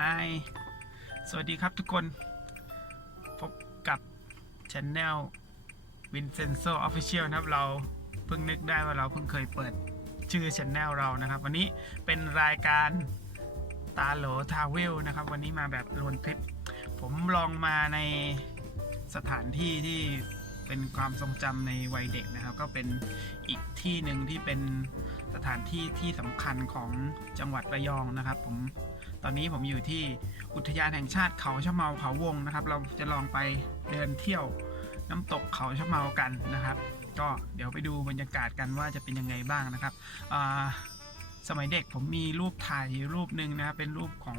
ฮายสวัสดีครับทุกคน พบกับช anel Vincenzo Official นะครับ เราเพิ่งนึกได้ว่าเราเพิ่งเคยเปิดชื่อช anel เรานะครับ วันนี้เป็นรายการตาโหลทาวเวลนะครับ วันนี้มาแบบรวนทริป ผมลองมาในสถานที่ที่เป็นความทรงจำในวัยเด็กนะครับ ก็เป็นอีกที่หนึ่งที่เป็น สถานที่ที่สำคัญของจังหวัดระยองนะครับ ผมตอนนี้ผมอยู่ที่อุทยานแห่งชาติเขาชะเมาเขาวงนะครับ เราจะลองไปเดินเที่ยวน้ำตกเขาชะเมากันนะครับ ก็เดี๋ยวไปดูบรรยากาศกันว่าจะเป็นยังไงบ้างนะครับสมัยเด็กผมมีรูปถ่ายรูปหนึ่งนะครับเป็นรูปของ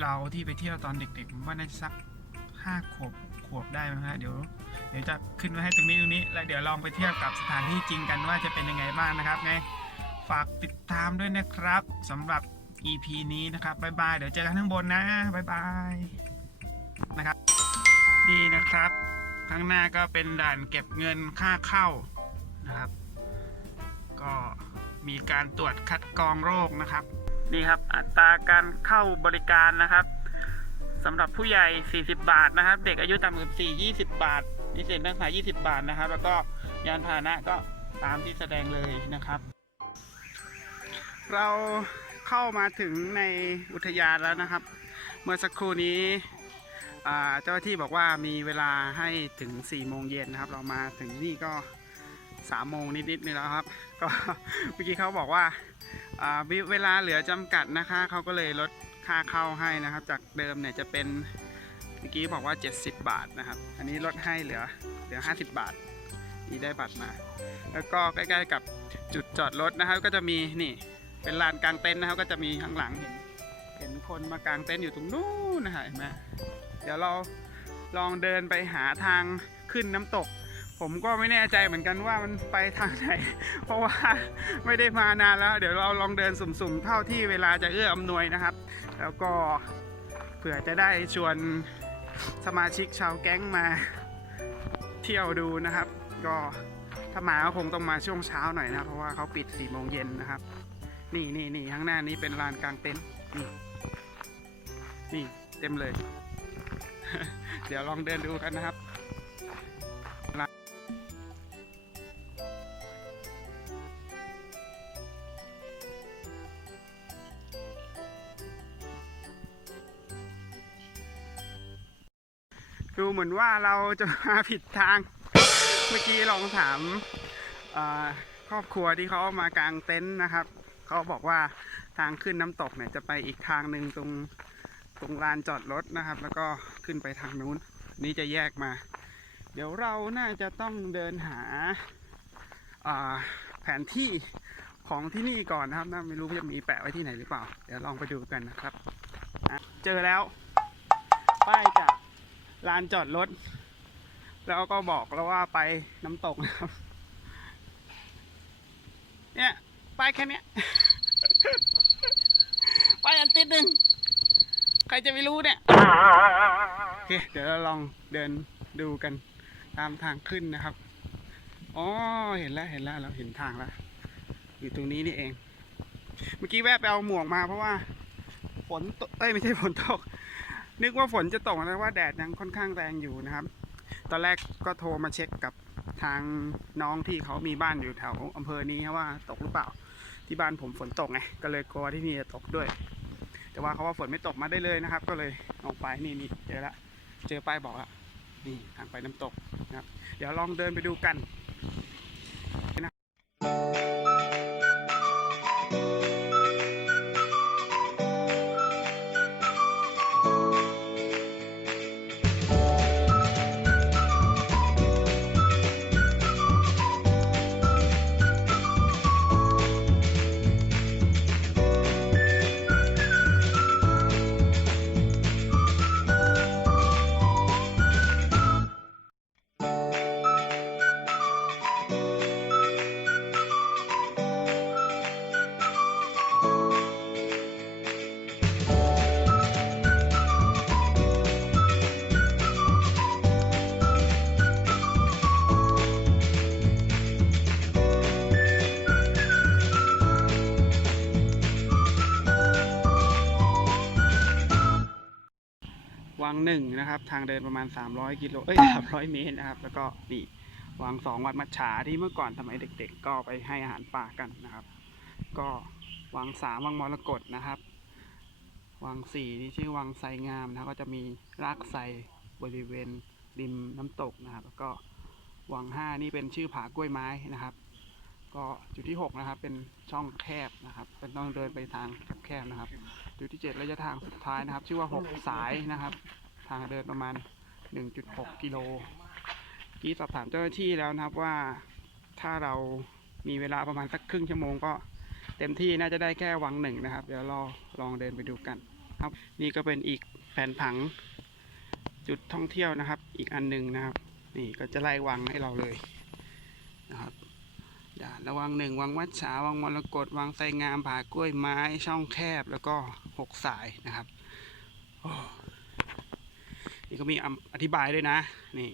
เราที่ไปเที่ยวตอนเด็กๆผมว่าน่าจะสักห้าขวบ ขวบได้มั้งฮะเดี๋ยวเดี๋ยวจะขึ้นไว้ให้ตรงนี้ตรงนี้ แล้วเดี๋ยวลองไปเทียวกับสถานที่จริงกันว่าจะเป็นยังไงบ้างนะครับไงฝากติดตามด้วยนะครับสำหรับ EP นี้นะครับบายบายเดี๋ยวเจอกันข้างบนนะบายบายนะครับนี่นะครับ ข้างหน้าก็เป็นด่านเก็บเงินค่าเข้านะครับ ก็มีการตรวจคัดกรองโรคนะครับ นี่ครับอัตราการเข้าบริการนะครับ สำหรับผู้ใหญ่ 40 บาทนะครับ เด็กอายุต่ำกว่า4 20 บาทนิสิตนักศึกษา20 บาทนะครับ แล้วก็ยานพาหนะก็ตามที่แสดงเลยนะครับ เราเข้ามาถึงในอุทยานแล้วนะครับ เมื่อสักครู่นี้เจ้าหน้าที่บอกว่ามีเวลาให้ถึง 4 โมงเย็นนะครับ เรามาถึงนี่ก็ 3 โมงนิดๆนี่แล้วครับ ก็เมื่อกี้เขาบอกว่าอ่าเวลาเหลือจำกัดนะคะเขาก็เลยลด ค่าเข้าให้นะครับ จากเดิมเนี่ยจะเป็นเมื่อกี้บอกว่า 70 บาทนะครับ อันนี้ลดให้เหลือเหลือ 50 บาทนี่ได้บัตรมา แล้วก็ใกล้ๆกับจุดจอดรถนะครับ ก็จะมีนี่เป็นลานกลางเต็นท์นะครับ ก็จะมีข้างหลังเห็นเห็นคนมากางเต็นท์อยู่ตรงนู้นนะฮะเห็นไหมเดี๋ยวเราลองเดินไปหาทางขึ้นน้ำตก ผมก็ไม่แน่ใจเหมือนกันว่ามันไปทางไหน เพราะว่าไม่ได้มานานแล้ว เดี๋ยวเราลองเดินสุ่มๆ เท่าที่เวลาจะเอื้ออำนวยนะครับ แล้วก็เผื่อจะได้ชวนสมาชิกชาวแก๊งมาเที่ยวดูนะครับ ก็ถ้ามาก็คงต้องมาช่วงเช้าหน่อยนะเพราะว่าเขาปิด4ี่โมงเย็นนะครับ นี่นี่นี่ข้างหน้านี้เป็นลานกลางเต็นท์นี่นี่เต็มเลย เดี๋ยวลองเดินดูกันนะครับ ดูเหมือนว่าเราจะมาผิดทาง เมื่อกี้ลองถามครอบครัวที่เขามากางเต็นท์นะครับ เขาบอกว่าทางขึ้นน้ำตกเนี่ยจะไปอีกทางหนึ่งตรงตรงลานจอดรถนะครับ แล้วก็ขึ้นไปทางนู้น นี่จะแยกมา เดี๋ยวเราน่าจะต้องเดินหาแผนที่ของที่นี่ก่อนนะครับนะไม่รู้ว่าจะมีแปะไว้ที่ไหนหรือเปล่า เดี๋ยวลองไปดูกันนะครับ เจอแล้ว ป้ายจาก ลานจอดรถ แล้วก็บอกแล้วว่าไปน้ำตกนะครับ เนี่ยไปแค่เนี้ยไปอันติดหนึ่งใครจะไม่รู้เนี่ยโอเคเดี๋ยวเราลองเดินดูกันตามทางขึ้นนะครับอ๋อเห็นแล้วเห็นแล้วเราเห็นทางแล้วอยู่ตรงนี้นี่เอง เมื่อกี้แวะไปเอาหมวกมาเพราะว่าฝนตกเอ้ยไม่ใช่ฝนตก นึกว่าฝนจะตกนะว่าแดดยังค่อนข้างแรงอยู่นะครับ ตอนแรกก็โทรมาเช็คกับทางน้องที่เขามีบ้านอยู่แถวอำเภอนี้ครับว่าตกหรือเปล่า ที่บ้านผมฝนตกไงก็เลยกลัวที่นี่จะตกด้วย แต่ว่าเขาว่าฝนไม่ตกมาได้เลยนะครับ ก็เลยออกไปนี่นี่เจอละเจอป้ายบอกละนี่ทางไปน้ำตกนะครับ เดี๋ยวลองเดินไปดูกัน วังหนึ่งนะครับ ทางเดินประมาณ 300กิโลเอ้ย300 เมตรนะครับ แล้วก็นี่วังสองวัดมัจฉาที่เมื่อก่อนสมัยเด็ก ๆ ก็ไปให้อาหารปลากันนะครับ ก็วังสามวังมรกตนะครับ วังสี่นี่ชื่อวังไซงามนะครับก็จะมีรากไซบริเวณริมน้ำตกนะครับ แล้วก็วังห้านี่เป็นชื่อผากล้วยไม้นะครับ ก็จุดที่หกนะครับ เป็นช่องแคบนะครับ เป็นต้องเดินไปทางแคบๆนะครับ จุดที่เจ็ดระยะทางสุดท้ายนะครับ ชื่อว่าหกสายนะครับ ทางเดินประมาณ 1.6 กิโลที่สอบถามเจ้าหน้าที่แล้วนะครับว่าถ้าเรามีเวลาประมาณสักครึ่งชั่วโมงก็เต็มที่น่าจะได้แค่วังหนึ่งนะครับ เดี๋ยวเราลองเดินไปดูกัน ครับ นี่ก็เป็นอีกแผนผังจุดท่องเที่ยวนะครับ อีกอันหนึ่งนะครับ นี่ก็จะไล่วังให้เราเลยนะครับ ด่าระวังหนึ่งวังวัดฉาวังมรกตวังไสงามผากล้วยไม้ช่องแคบแล้วก็หกสายนะครับนี่ก็มีอธิบายด้วยนะ นี่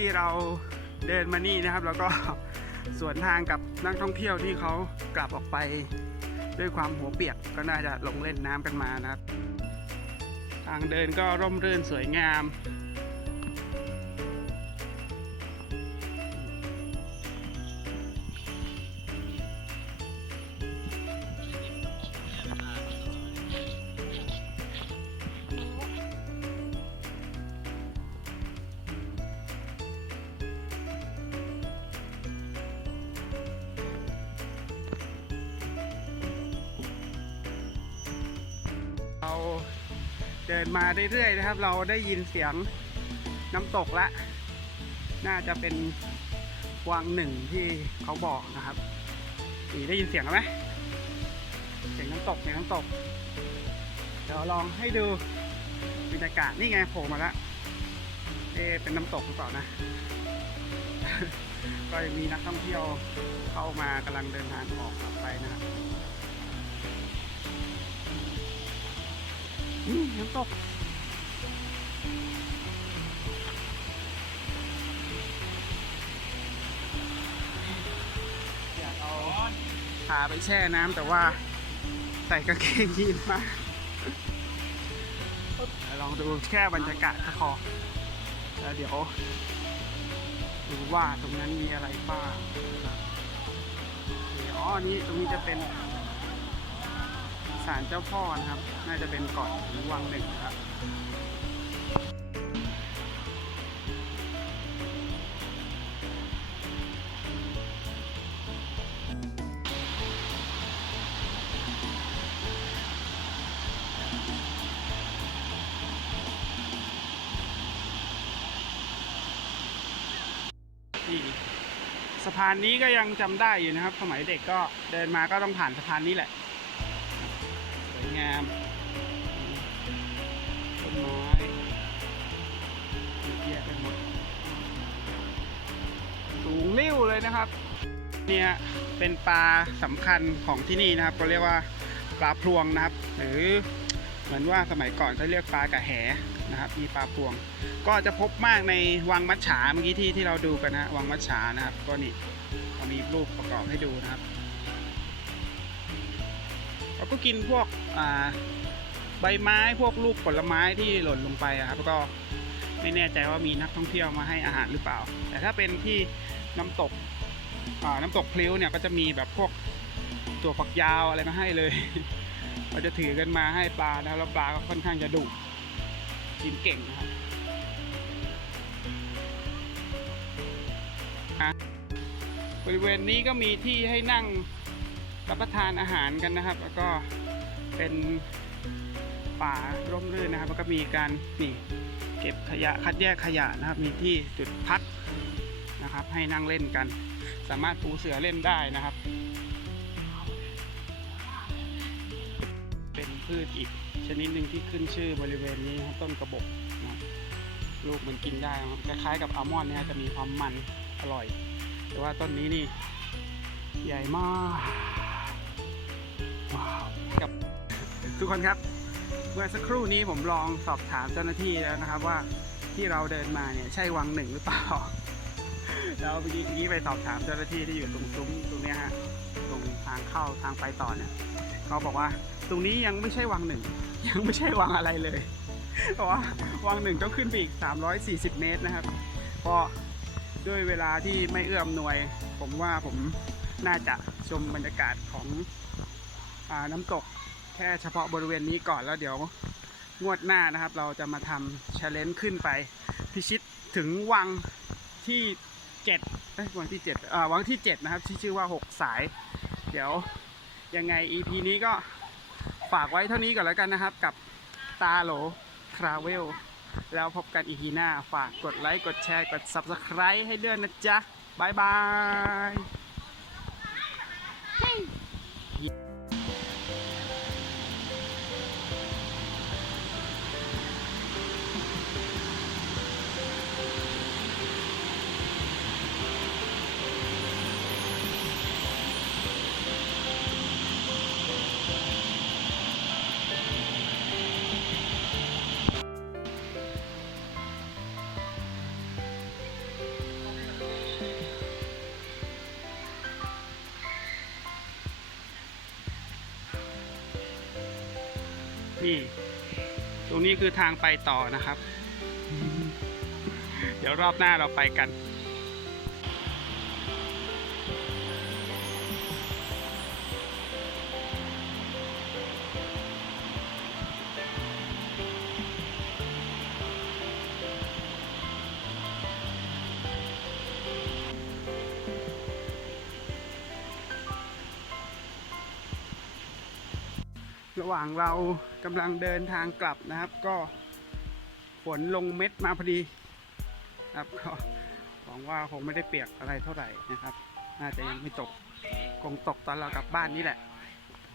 ที่เราเดินมานี่นะครับ แล้วก็สวนทางกับนักท่องเที่ยวที่เขากลับออกไป ด้วยความหัวเปียกก็น่าจะลงเล่นน้ำกันมานะครับ ทางเดินก็ร่มรื่นสวยงาม เดินมาเรื่อยๆนะครับ เราได้ยินเสียงน้ำตกละ น่าจะเป็นวังหนึ่งที่เขาบอกนะครับนี่ได้ยินเสียงไหมเสียงน้ำตกเสียงน้ำตก เดี๋ยวลองให้ดูบรรยากาศนี่ไงโผล่มาแล้วเอเป็นน้ำตกหรือเปล่านะ ก็ยังมีนักท่องเที่ยวเข้ามากำลังเดินทางออกกลับไปนะครับ น้ำตกอยากเอาขาไปแช่น้ำแต่ว่าใส่กางเกงยีนมาลองดูแค่บรรยากาศก็พอแล้วเดี๋ยวดูว่าตรงนั้นมีอะไรบ้างอ๋อนนี้ตรงนี้จะเป็น ศาลเจ้าพ่อนะครับ น่าจะเป็นเกาะหรือวังหนึ่งนะครับนี่สะพานนี้ก็ยังจำได้อยู่นะครับ สมัยเด็กก็เดินมาก็ต้องผ่านสะพานนี้แหละามต้นไม้เยอะแยะไปหมด สูงริ้วเลยนะครับ เนี่ยเป็นปลาสำคัญของที่นี่นะครับก็เรียกว่าปลาพลวงนะครับ หรือเหมือนว่าสมัยก่อนเขาเรียกปลากระแหนะครับมีปลาพลวง ก็จะพบมากในวังมัจฉาเมื่อกี้ที่ที่เราดูกันนะวังมัจฉานะครับ ก็นี่เรามีรูปประกอบให้ดูนะครับ ก็กินพวกใบไม้พวกลูกผลไม้ที่หล่นลงไปครับก็ไม่แน่ใจว่ามีนักท่องเที่ยวมาให้อาหารหรือเปล่า แต่ถ้าเป็นที่น้ำตกน้ำตกพลิ้วเนี่ยก็จะมีแบบพวกตัวฝักยาวอะไรมาให้เลยเราจะถือกันมาให้ปลานะแล้วปลาก็ค่อนข้างจะดุกินเก่งนะครับบริเวณนี้ก็มีที่ให้นั่ง รับประทานอาหารกันนะครับ แล้วก็เป็นป่าร่มรื่นนะครับ แล้วก็มีการนี่เก็บขยะคัดแยกขยะนะครับ มีที่จุดพักนะครับ ให้นั่งเล่นกัน สามารถปูเสือเล่นได้นะครับ เป็นพืชอีกชนิดหนึ่งที่ขึ้นชื่อบริเวณนี้ต้นกระบอกนะลูกมันกินได้นะครับคล้ายๆกับอัลมอนด์นี่ยจะมีความมันอร่อย แต่ว่าต้นนี้นี่ใหญ่มาก ทุกคนครับ เมื่อสักครู่นี้ผมลองสอบถามเจ้าหน้าที่แล้วนะครับว่าที่เราเดินมาเนี่ยใช่วังหนึ่งหรือเปล่า แล้วเมื่อกี้นี้ไปสอบถามเจ้าหน้าที่ที่อยู่ตรงซุ้มตรงเนี้ยฮะตรงทางเข้าทางไปต่อเนี่ยเขาบอกว่าตรงนี้ยังไม่ใช่วังหนึ่ง ยังไม่ใช่วังอะไรเลยเพราะว่าวังหนึ่งต้องขึ้นไปอีก 340 เมตรนะครับก็ด้วยเวลาที่ไม่เอื้อมหน่วย ผมว่าผมน่าจะชมบรรยากาศของอน้ำตก ค่เฉพาะบริเวณนี้ก่อนแล้วเดี๋ยวงวดหน้านะครับ เราจะมาทำ c h เลน g e ขึ้นไป พิชิตถึงวังที่เอ้ยวังที่7อ่าวังที่7นะครับที่ชื่อว่า6สาย เดี๋ยวยังไง EP นี้ก็ฝากไว้เท่านี้ก่อนแล้วกันนะครับ กับตาโหลทราเวลแล้วพบกัน EP หน้า ฝากกดไลค์ กดแชร์ กด Subscribe ให้ด้วยนะจ๊ะบายบาย นี่ ตรงนี้คือทางไปต่อนะครับ เดี๋ยวรอบหน้าเราไปกันระหว่างเรา กำลังเดินทางกลับนะครับ ก็ฝนลงเม็ดมาพอดีครับก็หวังว่าคงไม่ได้เปียกอะไรเท่าไหร่นะครับ น่าจะยังไม่ตกคงตกตอนเรากลับบ้านนี่แหละ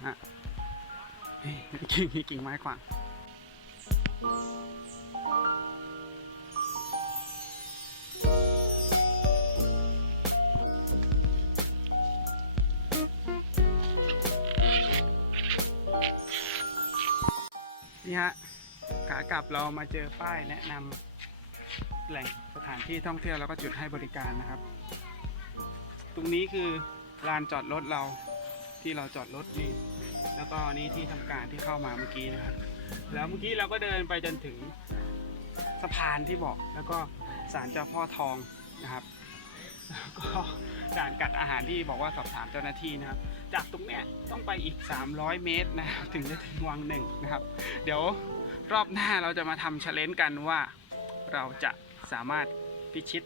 ฮะกิ่งกิ่งไม้ขวาง นี่ฮะขากลับเรามาเจอป้ายแนะนำแหล่งสถานที่ท่องเที่ยวแล้วก็จุดให้บริการนะครับ ตรงนี้คือลานจอดรถเราที่เราจอดรถนี่แล้วก็นี่ที่ทำการที่เข้ามาเมื่อกี้นะครับ แล้วเมื่อกี้เราก็เดินไปจนถึงสะพานที่บอกแล้วก็ศาลเจ้าพ่อทองนะครับแล้วก็ ด่านกัดอาหารที่บอกว่าสอบถามเจ้าหน้าที่นะครับ จากตรงเนี้ยต้องไปอีก 300 เมตรนะครับถึงจะถึงวังหนึ่งนะครับ เดี๋ยวรอบหน้าเราจะมาทำเช l เลนกันว่าเราจะสามารถพิชิต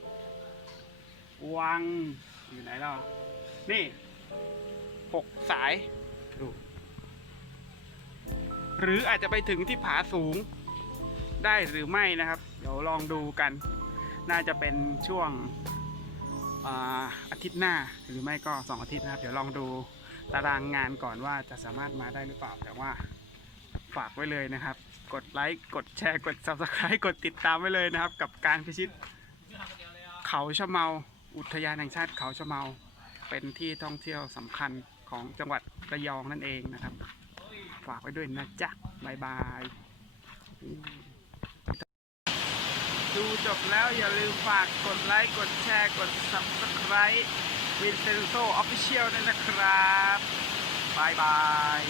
วังอยู่ไหนเรานี่หกสายดูหรืออาจจะไปถึงที่ผาสูงได้หรือไม่นะครับ เดี๋ยวลองดูกัน น่าจะเป็นช่วง อาทิตย์หน้าหรือไม่ก็สองอาทิตย์นะครับ เดี๋ยวลองดูตารางงานก่อนว่าจะสามารถมาได้หรือเปล่า แต่ว่าฝากไว้เลยนะครับ กดไลค์กดแชร์กด subscribe กดติดตามไว้เลยนะครับ กับการพิชิต เขาชะเมาอุทยานแห่งชาติเขาชะเมาเป็นที่ท่องเที่ยวสำคัญของจังหวัดระยองนั่นเองนะครับ ฝากไว้ด้วยนะจ๊ะบายบาย ดูจบแล้วอย่าลืมฝากกดไลค์กดแชร์กด subscribe วินเซนโซออฟฟิเชียลด้วยนะครับบายบาย